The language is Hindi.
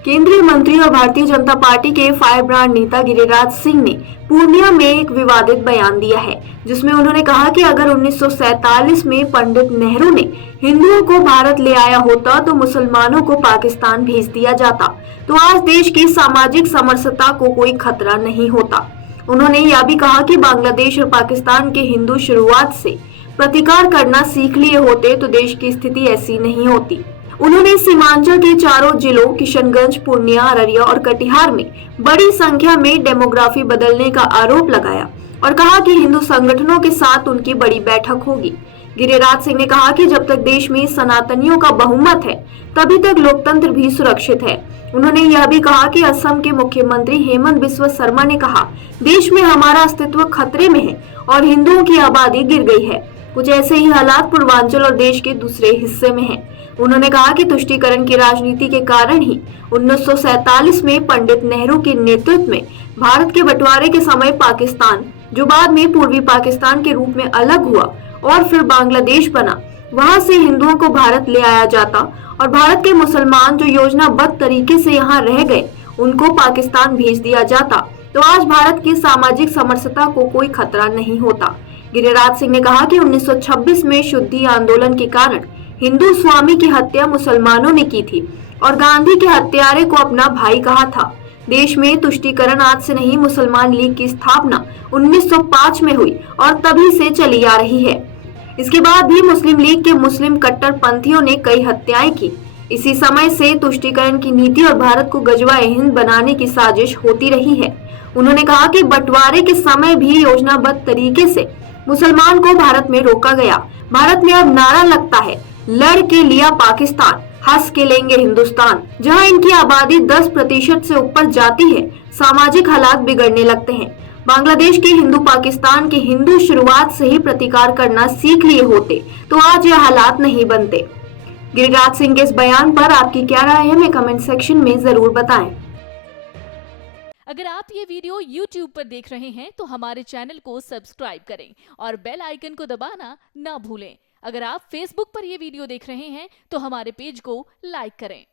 केंद्रीय मंत्री और भारतीय जनता पार्टी के फायर ब्रांड नेता गिरिराज सिंह ने पूर्णिया में एक विवादित बयान दिया है, जिसमें उन्होंने कहा कि अगर 1947 में पंडित नेहरू ने हिंदुओं को भारत ले आया होता तो मुसलमानों को पाकिस्तान भेज दिया जाता, तो आज देश की सामाजिक समरसता को कोई खतरा नहीं होता। उन्होंने यह भी कहा कि बांग्लादेश और पाकिस्तान के हिंदू शुरुआत से प्रतिकार करना सीख लिए होते तो देश की स्थिति ऐसी नहीं होती। उन्होंने सीमांचल के चारों जिलों किशनगंज, पूर्णिया, अररिया और कटिहार में बड़ी संख्या में डेमोग्राफी बदलने का आरोप लगाया और कहा कि हिंदू संगठनों के साथ उनकी बड़ी बैठक होगी। गिरिराज सिंह ने कहा कि जब तक देश में सनातनियों का बहुमत है तभी तक लोकतंत्र भी सुरक्षित है। उन्होंने यह भी कहा कि असम के मुख्यमंत्री हेमंत बिस्वा शर्मा ने कहा, देश में हमारा अस्तित्व खतरे में है और हिंदुओं की आबादी गिर गई है। कुछ ऐसे ही हालात पूर्वांचल और देश के दूसरे हिस्से में हैं। उन्होंने कहा कि तुष्टीकरण की राजनीति के कारण ही 1947 में पंडित नेहरू के नेतृत्व में भारत के बंटवारे के समय पाकिस्तान, जो बाद में पूर्वी पाकिस्तान के रूप में अलग हुआ और फिर बांग्लादेश बना, वहां से हिंदुओं को भारत ले आया जाता और भारत के मुसलमान जो योजनाबद्ध तरीके से यहाँ रह गए उनको पाकिस्तान भेज दिया जाता, तो आज भारत की सामाजिक समरसता को कोई खतरा नहीं होता। गिरिराज सिंह ने कहा कि 1926 में शुद्धि आंदोलन के कारण हिंदू स्वामी की हत्या मुसलमानों ने की थी और गांधी के हत्यारे को अपना भाई कहा था। देश में तुष्टीकरण आज से नहीं, मुसलमान लीग की स्थापना 1905 में हुई और तभी से चली आ रही है। इसके बाद भी मुस्लिम लीग के मुस्लिम कट्टरपंथियों ने कई हत्याएं की। इसी समय से तुष्टीकरण की नीति और भारत को गजवा हिंद बनाने की साजिश होती रही है। उन्होंने कहा कि बंटवारे के समय भी योजनाबद्ध तरीके से मुसलमान को भारत में रोका गया। भारत में अब नारा लगता है, लड़ के लिया पाकिस्तान, हंस के लेंगे हिंदुस्तान। जहां इनकी आबादी 10% से ऊपर जाती है, सामाजिक हालात बिगड़ने लगते हैं। बांग्लादेश के हिंदू पाकिस्तान के हिंदू शुरुआत से ही प्रतिकार करना सीख लिए होते तो आज यह हालात नहीं बनते। गिरिराज सिंह के इस बयान पर आपकी क्या राय है, हमें कमेंट सेक्शन में जरूर बताएं। अगर आप ये वीडियो YouTube पर देख रहे हैं तो हमारे चैनल को सब्सक्राइब करें और बेल आइकन को दबाना ना भूलें। अगर आप Facebook पर ये वीडियो देख रहे हैं तो हमारे पेज को लाइक करें।